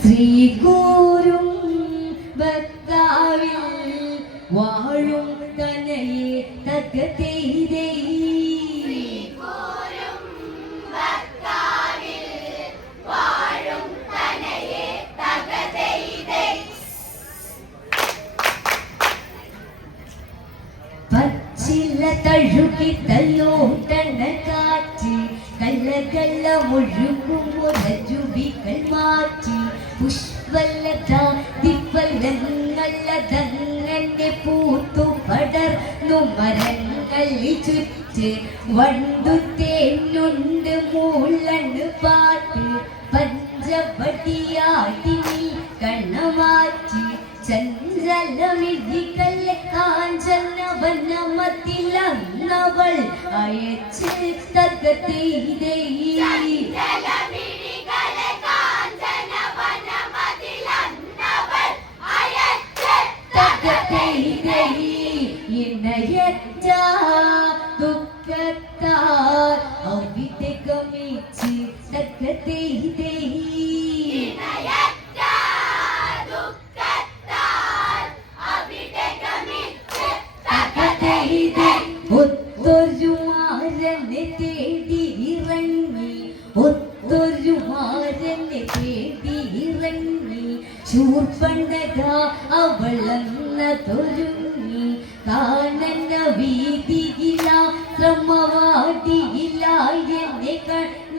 ശ്രീകൂരും ഭക്താവിൽ വാഴും കനയെ തകതീരേ പച്ചില തഴുകി തല്ലോട്ടണ കാറ്റ് കല്ല കല്ല മുഴുകും ഒരജുബികൾ മാറ്റി പുഷ്പലത ദിപ്പലങ്ങളതങ്ങനെ പൂത്തു പടർന്നു മരങ്ങളിൽ ചുറ്റ് വണ്ടു തേനുണ്ട് മൂളണ് പാട്ട് പഞ്ചവടിയാടി കണ്ണമാറ്റി. ചന്ദ്രലമിഴികളെ കാഞ്ചനവനമതിലന്നവൾ അയച്ച് തകതീരേ ജലമിഴികളെ ഇണയറ്റ ദുഃഖത്താൽ അവിടെ ഗമിച്ച് തകതീരേ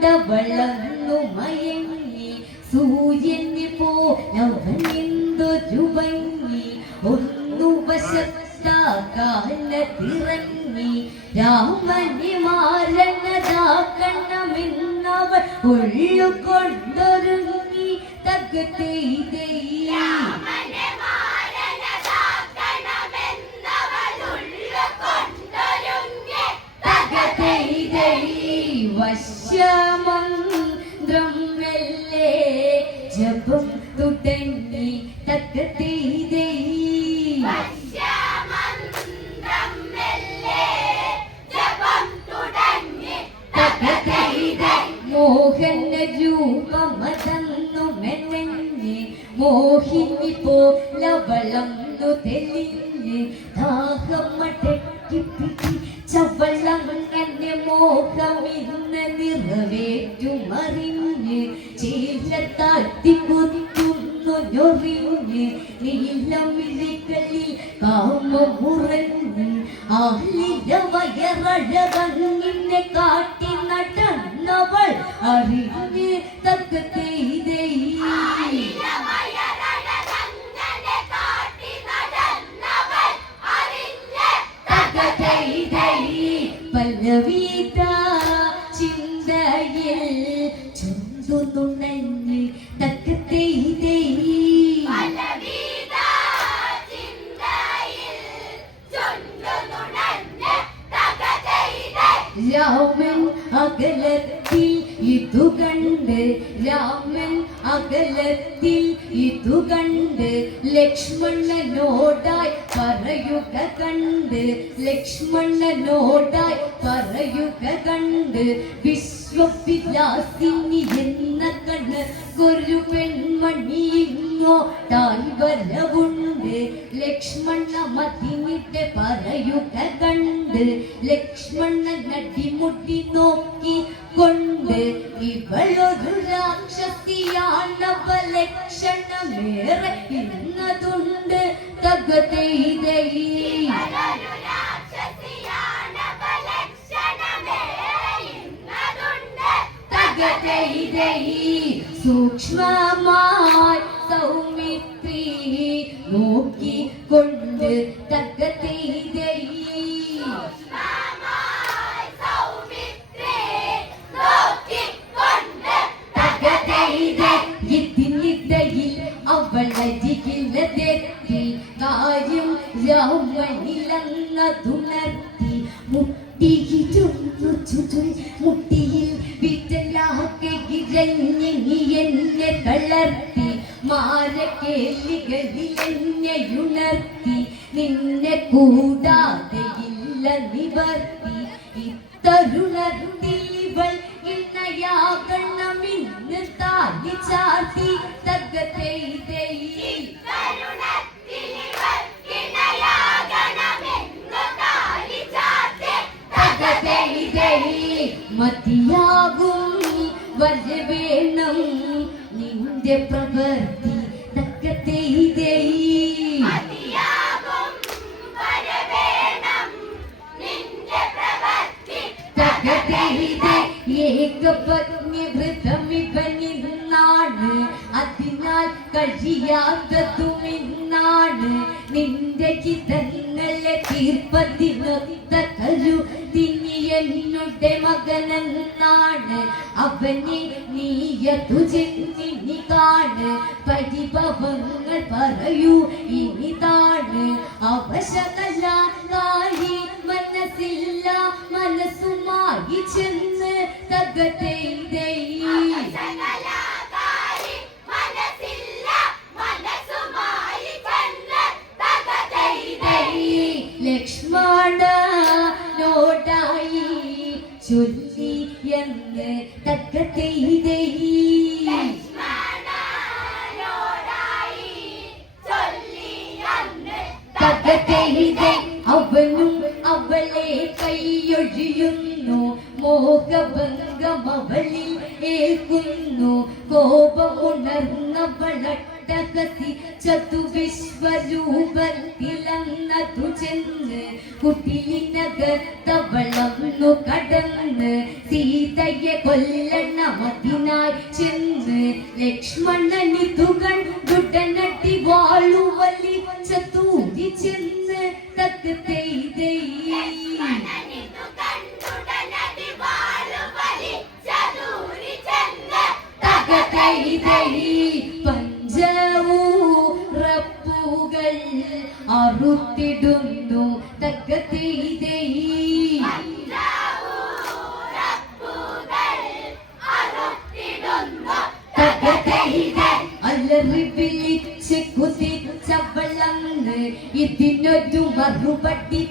കണ്ടവളന്നു മയങ്ങി സൂര്യനെ പോലവനെന്തൊരു ഭംഗി ഒന്നു വശത്താകാലത്തിറങ്ങി രാമനെ മാരണതാക്കണമെന്നവൾ ഉള്ളുകൊണ്ടൊരുങ്ങി തകതേ Всех друзей. നീലമിഴികളിൽ കാമമുറഞ്ഞ് ആലില വയറഴകങ്ങിനെ കാട്ടി നടന്നവൾ. അറിഞ്ഞ് തക്കതേ രാമൻ അകലത്തിൽ ഇതു കണ്ട് രാമൻ അകലത്തിൽ ഇതു കണ്ട് ലക്ഷ്മണനോടായി പറയുക കണ്ട് ലക്ഷ്മണനോടായി പറയുക കണ്ട് വിശ്വവിലാസിനി എന്ന കണ്ണ് ഒരു പെൺമണി ഇങ്ങോട്ടായി വരവുണ്ട് ലക്ഷ്മണ മതിനിട്ട് പറയുക കണ്ട് ലക്ഷ്മണ നടിമുട്ടി നോക്കി കൊണ്ട്. ഇവളൊരു രാക്ഷസിയാണവ ലക്ഷണമേറെ ഇന്നതുണ്ട് തകതൈതൈ സൂക്ഷ്മമായി സൗമിത്രി നോക്കിക്കൊണ്ട് തകതൈതൈ മതിയാകും. വരവേണം നിന്റെ പ്രവൃത്തി. തക്കത്തെ ഏകപത്നി വൃതമിവ നിന്നാണ്. അതിനാൽ കഴിയാത്ത എന്നുടെ മകനെന്നാണ് അവനെ നീയതു ചെന്നിനി കാണ്. പരിഭവങ്ങൾ പറയൂ ഇനിതാണ് തകതേ സകലാകാരി മനസ്സില്ല മനസ്സുമായി ചെന്ന് തകതൈതൈ ലക്ഷ്മണ ചൊല്ലി എന്ന് തക്കത്തെ тут, і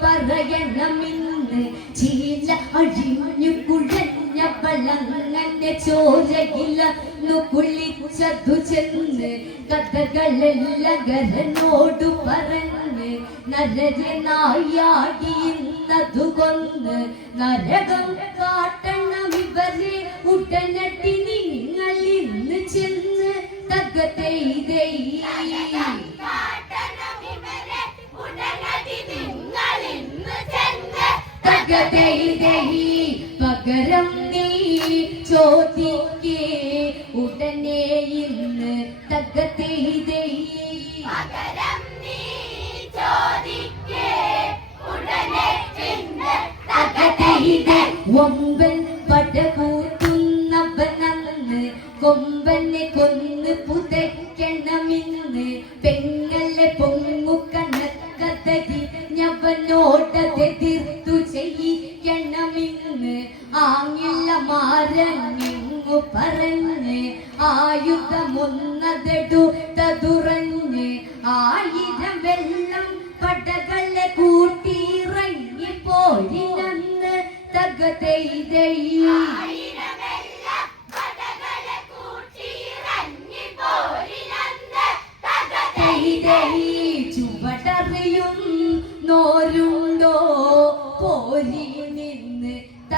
പറയണമിന്ന് ചീല അഴിഞ്ഞു കുഴഞ്ഞവളങ്ങനെ ചോരയിലന്നു കുളിച്ചതു ചെന്ന്. കഥകളെല്ലകരനോടു പറഞ്ഞ് നരരെ നായാടിയുന്നതു കൊന്ന്. നരകം കാട്ടണം ഇവരെ ഉടനടി നിങ്ങൾ ഇന്ന് ചെന്ന് തകതൈതൈ കാട്ടണമിവരെ ഉടനടി നിങ്ങളിന്ന് ചെന്ന് തകതൈതൈ പകരം നീ ചോദിക്കേ ഉടനെ ഇന്ന് തകതൈതൈ പകരം നീ ചോദിക്കേ ഉടനെ ചെന്ന് തകതൈതൈ ഒമ്പൻ പടകൂത്തുന്നവനന്ന് കൊമ്പനെ കൊന്ന് പുതയ്ക്കണമിന്ന് പെങ്ങലെ പൊങ്ങ ഞവനോടതെതിർത്തു ചെയ്യിക്കണമിന്ന് ആങ്ങില്ല മാരങ്ങിങ്ങു പറഞ്ഞ് ആയുധമൊന്നതെടുത്തതുറഞ്ഞ് ആയിരം വെള്ളം പടകളെ കൂട്ടിയിറങ്ങി പോരിനന്ന് തകതൈതൈ Hey, hey, കൂട്ടിയിറങ്ങി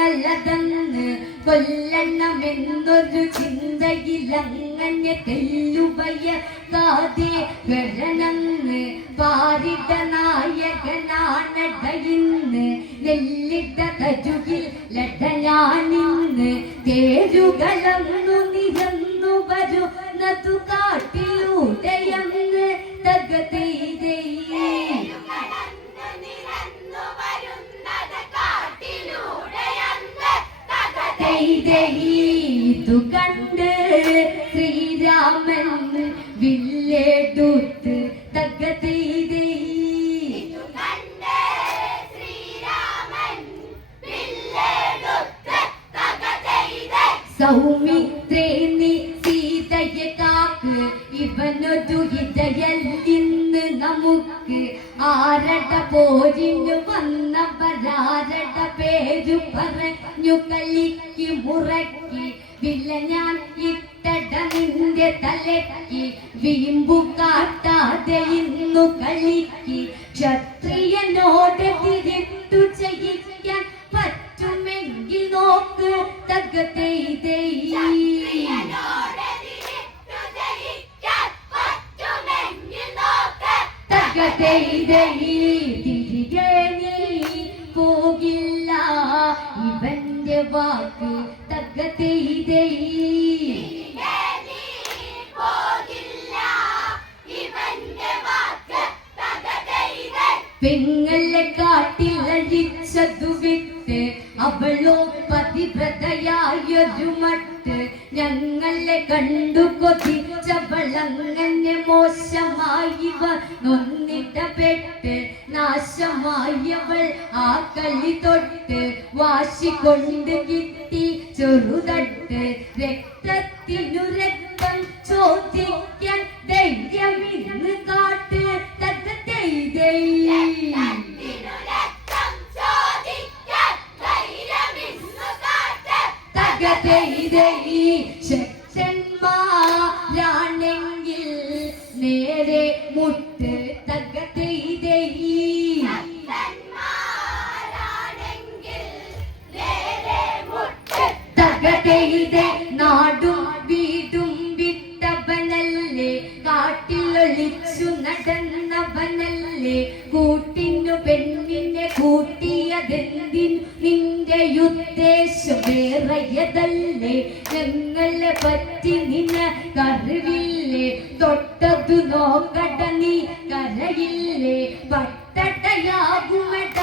ശരജാലങ്ങളതന്ന് കൊല്ലണമെന്നൊരു ചിന്തയിലങ്ങനെ തെല്ലുവയ കാതെ വരണന്ന് പാരിട നായകനാണടയിന്ന് നെല്ലിട്ട തരുകിൽ ലടയാനിന്ന് തേരുകളന്നു നിരന്നു വരുന്നതു കാട്ടിലൂടെയന്ന് തകതൈതൈ ഇതു കണ്ട് ശ്രീരാമൻ വില്ലെടുത്ത് വില്ലെടുത്ത് തകതൈതൈ സൗമിത്രേ നീ സീതയെ കാക്ക്. ഇവനൊരു ഇതയല്ലിന്ന് നമുക്ക് ആരട പോരിന് വന്നവരാരട പേരു പറഞ്ഞു മുറക്കി വില്ല ഞാൻ ഇട്ടട നിന്റെ തലക്കി വീമ്പു കാട്ടാതെ ഇന്നു കളിക്കി. ക്ഷത്രിയനോട് തിരിട്ടു ചെയ്യിക്കാൻ പറ്റുമെങ്കിൽ നോക്ക്. തകതേ. തകതേ തിരികെ ഇവന്റെ വാക്ക് തകതേ തിരികെ നീ പോകില്ല. ഇവന്റെ വാക്ക് തകതയിതെ. പെങ്ങളെ കാട്ടിൽ അഴിച്ചതു വിട്ട് അവളോ പതിവ്രതയായൊരു മട്ട് ഞങ്ങളെ കണ്ടു കൊതിച്ചവളങ്ങനെ മോശമായി നൊന്നിടപെട്ട് നാശമായവൾ ആ കളി തൊട്ട് വാശി കൊണ്ട് കിട്ടി ചെറുതട്ട് രക്തത്തിനു രക്തം ചോദിക്കാൻ ധൈര്യമിന്ന് കാട്ട് തകതൈ deyi deyi നിന്റെ ഉദ്ദേശം വേറെയതല്ലേ ഞങ്ങളെ പറ്റി നിന്നെ കറിവില്ലേ? തൊട്ടതു നോക്കട നീ കരയില്ലേ? പട്ടടയാകുമട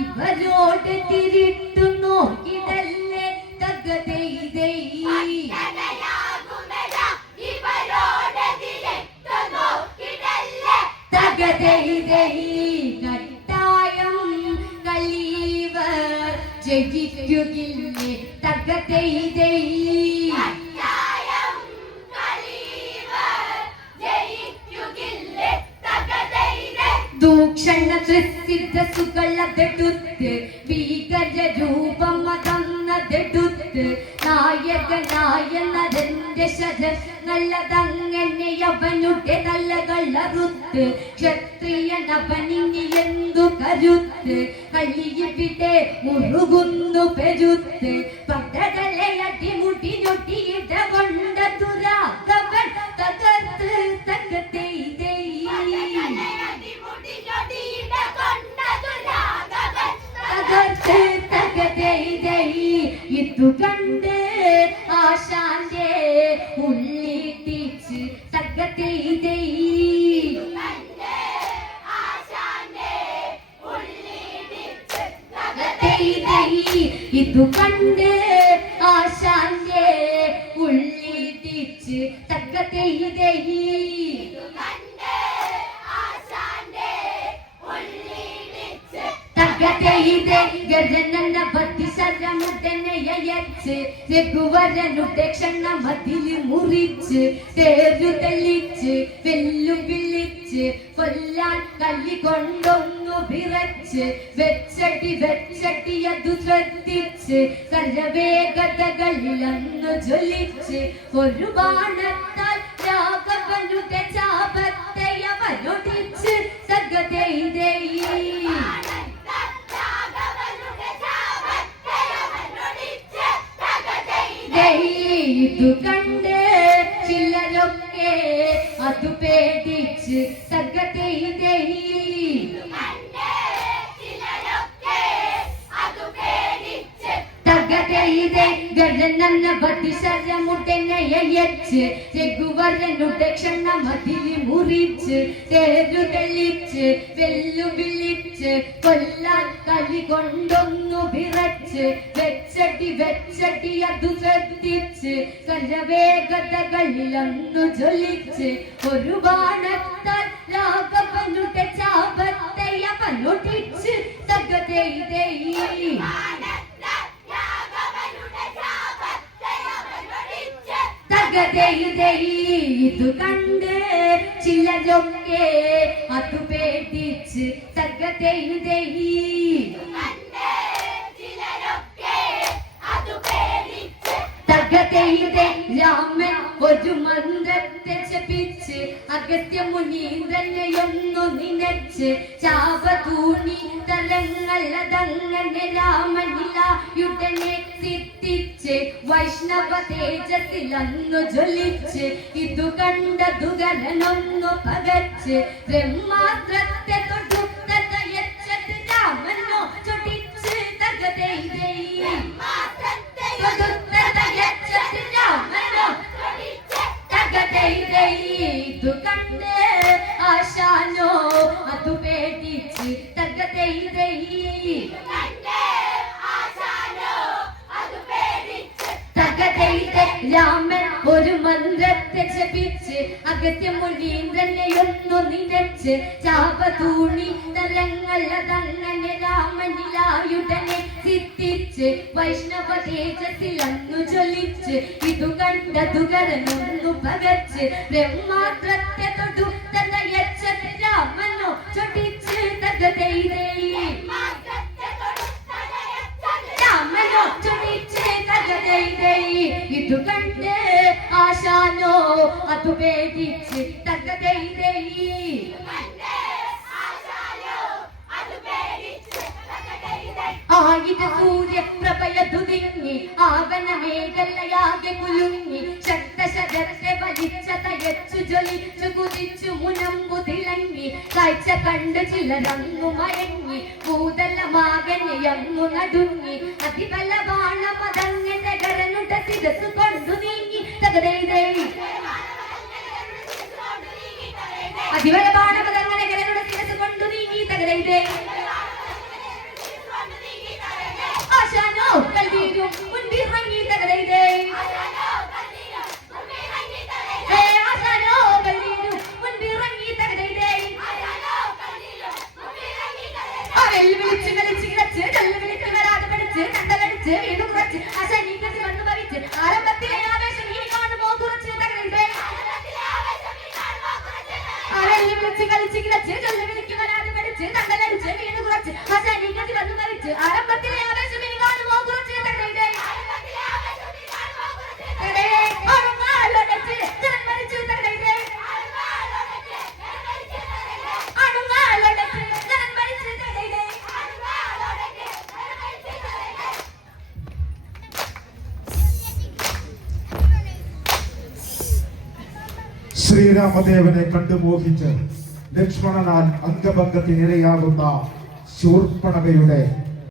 ഇവരോട് തിരിട്ടു നോക്കിടല്ലേ തകതൈതൈ. തകതൈതൈ ദൂഷണ പ്രസിദ്ധ സുകളതെടുത്ത് ഭീകര രൂപം അതന്നതെടുത്ത് നായകനായ നരന്റെ ശത നല്ലതങ്ങനെ അവനുടെ തലകളറുത്ത് ക്ഷത്രിയനവനിനി എന്തു കരുത്ത്? കലിയിവിടെ മുറുകുന്നു പെരുത്ത് പടകളെ അടിമുടിഞ്ഞൊട്ടിയിട കൊണ്ട തകർത്ത് തകതൈതൈ ഇതു കണ്ട് ആശാന്റെ ഉള്ളിട്ടിച്ച് തകതൈതൈ ഇതു കണ്ട് ഉള്ളിടിച്ച് തകതൈതൈ ഗജനന പതിശരമുടനെയച്ച് രഘുവരനുടെ ക്ഷണമതിൽ മുറിച്ച് തേരു തെളിച്ച് വെല്ലും വിളിച്ച് കൊല്ലാൻ കല്ലി കൊണ്ടൊന്നു വിറച്ച് വെച്ചടി വെച്ചടി അതു ശ്രദ്ധിച്ച് കരവേഗതകളിൽ അന്നു ജ്വലിച്ച് ഒരു ബാണത്താൽ രാഘവനുടെ ചാപത്തെ അവനൊടിച്ച് തകതൈതൈ ഇതു കണ്ട് ചിലരൊക്കെ അതു പേടിച്ച് പേടിച്ച് തകതൈതൈ ഗജനന്ന പതിശരമുടനെയച്ച് രഘുവരനുടെ ക്ഷണമതിരി മുറിച്ച് തേരു കരവേഗതകളിലൊന്നു ജ്വലിച്ച് ഒരു ബാണത്താൽ രാഘവനുടെ ചാപത്തെ അവനൊടിച്ച് തകതൈതൈ ആനന്ദ രാഘവനുടെ ശാപത്തെ അവനൊടിച്ച് തകതൈതൈ ഇതു കണ്ട് ചിലരൊക്കെ അതു പേടിച്ച് തകതൈതൈ കണ്ട് രാമൻ ഒരു മന്ത്രത്തെ ജപിച്ച് അഗത്യ മുനീന്ദ്രനെയൊന്നു നിനച്ച്. ചാപതൂണി തലങ്ങളതങ്ങനെ രാമനിലായുടനെ സിദ്ധിച്ച് വൈഷ്ണവ തേജസ്സിലന്നു ജ്വലിച്ച്. ഇതു കണ്ട ദുഗരനൊന്നു പകച്ച് ബ്രഹ്മാത്രത്തെ തൊടുത്തയച്ചത് രാമൻ ഒരു മന്ത്രത്തെ ജപിച്ച് അഗത്യ മുനീന്ദ്രനെയൊന്നു നിനച്ച് ചാപതൂണി തലങ്ങളതങ്ങനെ രാമനിലായുടനെ സിദ്ധിച്ച് വൈഷ്ണവ തേജസ്സിലന്നു ജ്വലിച്ച് ഇതു കണ്ട ദുകരനൊന്നു പകച്ച് ബ്രഹ്മാത്രത്തെ തൊടുത്തയച്ചത് രാമനോ ചൊടിച്ച് തകതൈതൈ രാമനോ ചൊടിച്ച് തകതൈതൈ ഇതു കണ്ട് ആശാനോ അതു പേടിച്ച് തകതൈതൈ ആയിര സൂര്യപ്രഭയതുതിങ്ങി ആവന മേഖലയാകെ കുലുങ്ങി ശക്തശരത്തെ വലിച്ച തയച്ചു ജ്വലിച്ചു കുതിച്ചു മുനമ്പു തിളങ്ങി കാഴ്ച കണ്ട് ചിലരങ്ങു മയങ്ങി ഭൂതലമാകനെയങ്ങു നടുങ്ങി. അതിബല ബാണമതങ്ങനെ കരനുട ശിരസ് കൊണ്ടു നീങ്ങി. തകതൈതൈ അതിബല ബാണമതങ്ങനെ കരനുട ശിരസ് കൊണ്ടു നീങ്ങി. തകതൈതൈ വിളിച്ച് കളിച്ച് കിടച്ച് കല്ല് ശ്രീരാമദേവനെ കണ്ടു മോഹിച്ച് ലക്ഷ്മണനാൽ അംഗഭംഗത്തിനിരയാകുന്ന ശൂർപ്പണകയുടെ